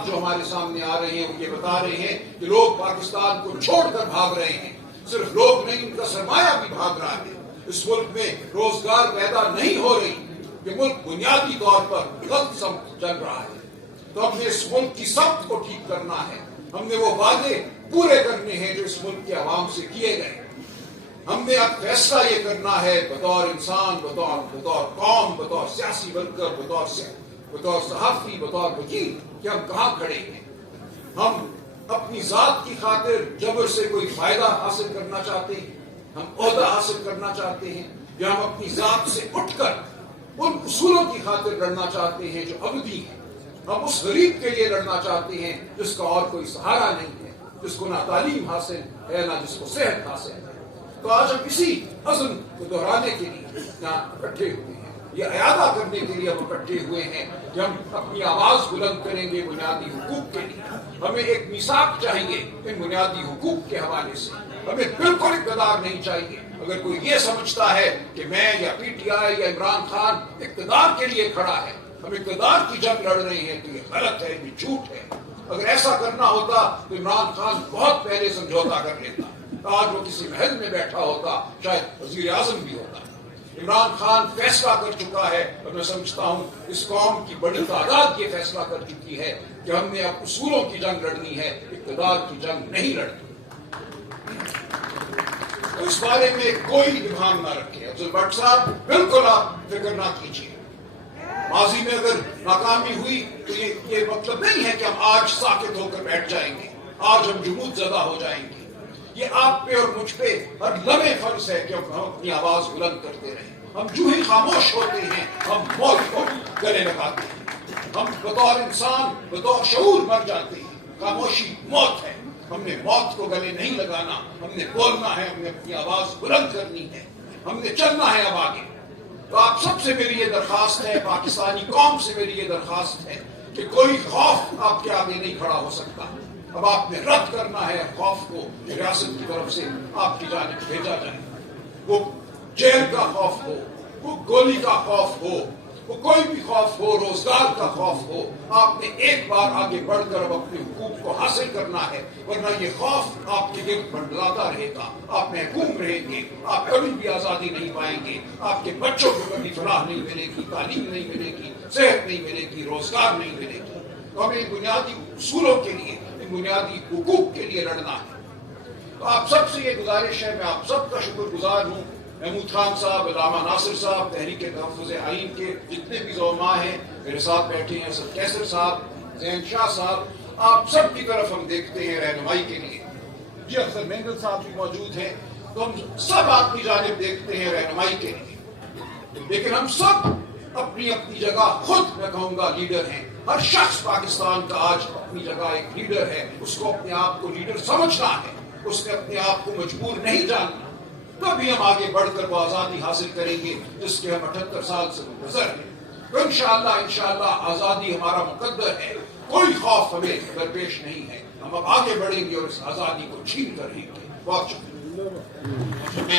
हालात जो हमारे सामने आ रहे हैं वो ये बता रहे हैं कि लोग पाकिस्तान को छोड़कर भाग रहे हैं। सिर्फ लोग नहीं, उनका सरमाया भी भाग रहा है। इस मुल्क में रोजगार पैदा नहीं हो रही। ये मुल्क बुनियादी तौर पर गलत समत चल रहा है। तो हमने इस मुल्क की समत को ठीक करना है। हमने वो वादे पूरे करने हैं जो इस मुल्क के अवाम से किए गए। हमने अब फैसला ये करना है बतौर इंसान, बतौर कौम, बतौर सियासी वर्कर, बतौर सहाफी, बतौर वकील कि हम कहाँ खड़े हैं। हम अपनी जात की खातिर जबर से कोई फायदा हासिल करना चाहते हैं, हम ओहदा हासिल करना चाहते हैं, या हम अपनी जात से उठकर उन उसूलों की खातिर लड़ना चाहते हैं जो अबदी हैं। हम उस गरीब के लिए लड़ना चाहते हैं जिसका और कोई सहारा नहीं है, जिसको ना तालीम हासिल है, ना जिसको सेहत हासिल है। तो आज हम इसी अज़्म को दोहराने के लिए यहाँ इकट्ठे हुए हैं। ये इरादा करने के लिए हम इकट्ठे हुए हैं कि हम अपनी आवाज बुलंद करेंगे बुनियादी हुकूक के लिए। हमें एक मिसाक चाहिए इन बुनियादी हुकूक के हवाले से। हमें बिल्कुल इक़्तिदार नहीं चाहिए। अगर कोई ये समझता है कि मैं या पीटीआई या इमरान खान इक़्तिदार के लिए खड़ा है, हम इक़्तिदार की जंग लड़ रहे हैं, तो ये गलत है, ये झूठ है। अगर ऐसा करना होता तो इमरान खान बहुत पहले समझौता कर लेता। आज वो किसी महल में बैठा होता, शायद वजीर आजम भी होता। इमरान खान फैसला कर चुका है, और मैं समझता हूँ इस कौम की बड़ी तादाद ये फैसला कर चुकी है कि हमने अब उसूलों की जंग लड़नी है, इक़्तिदार की जंग नहीं लड़नी। तो इस बारे में कोई इब्हाम ना रखे। अब्दुल भट्ट साहब, बिल्कुल आप फिक्र ना कीजिए। माजी में अगर नाकामी हुई तो ये मतलब नहीं है कि हम आज साकित होकर बैठ जाएंगे, आज हम जुमूद ज़दा हो जाएंगे। ये आप पे और मुझ पे हर लम्हे फर्ज है कि हम अपनी आवाज बुलंद करते रहें। हम जो ही खामोश होते हैं हम मौत को गले लगाते हैं। हम बतौर इंसान, बतौर शऊर मर जाते हैं। खामोशी मौत है। हमने मौत को गले नहीं लगाना, हमने बोलना है, हमने अपनी आवाज बुलंद करनी है, हमने चलना है अब आगे। तो आप सबसे मेरी ये दरखास्त है, पाकिस्तानी कौम से मेरी ये दरखास्त है कि कोई खौफ आपके आगे नहीं खड़ा हो सकता। अब आपने रद्द करना है खौफ को जो रियासत की तरफ से आपकी जानिब भेजा जाए। वो जेल का खौफ हो, वो गोली का खौफ हो, वो कोई भी खौफ हो, रोजगार का खौफ हो, आपने एक बार आगे बढ़कर अब अपने हुकूक को हासिल करना है, वरना ये खौफ आपके गिर्द मंडलाता रहेगा। आप महकूम रहेंगे, आप कभी भी आजादी नहीं पाएंगे, आपके बच्चों को कभी फलाह नहीं मिलेगी, तालीम नहीं मिलेगी, सेहत नहीं मिलेगी, रोजगार नहीं मिलेगी। तो हमें बुनियादी उसूलों के लिए, बुनियादी हुकूक के लिए लड़ना है। तो आप सबसे ये गुजारिश है, मैं आप सबका शुक्रगुजार हूँ। महमूद खान साहब, अल्लामा नासिर साहब, तहरीक तहफ़्फ़ुज़ आइन के जितने भी ज़ौमा हैं मेरे साथ बैठे हैं, सब कैसर साहब, ज़ैन शाह साहब, आप सब की तरफ हम देखते हैं रहनुमाई के लिए। जी अफसर मेंगल साहब भी मौजूद हैं। तो हम सब आपकी जानिब देखते हैं रहनुमाई के लिए। लेकिन हम सब अपनी अपनी जगह खुद, मैं कहूँगा, लीडर हैं। हर शख्स पाकिस्तान का आज अपनी जगह एक लीडर है। उसको अपने आप को लीडर समझना है, उसने अपने आप को मजबूर नहीं जानना। तभी हम आगे बढ़कर वो आज़ादी हासिल करेंगे जिसके हम 78 साल से गुजर हैं। तो इंशाअल्लाह आज़ादी हमारा मुकद्दर है। कोई खौफ हमें दरपेश नहीं है। हम अब आगे बढ़ेंगे और इस आज़ादी को छीन कर रहेंगे। बहुत शुक्रिया।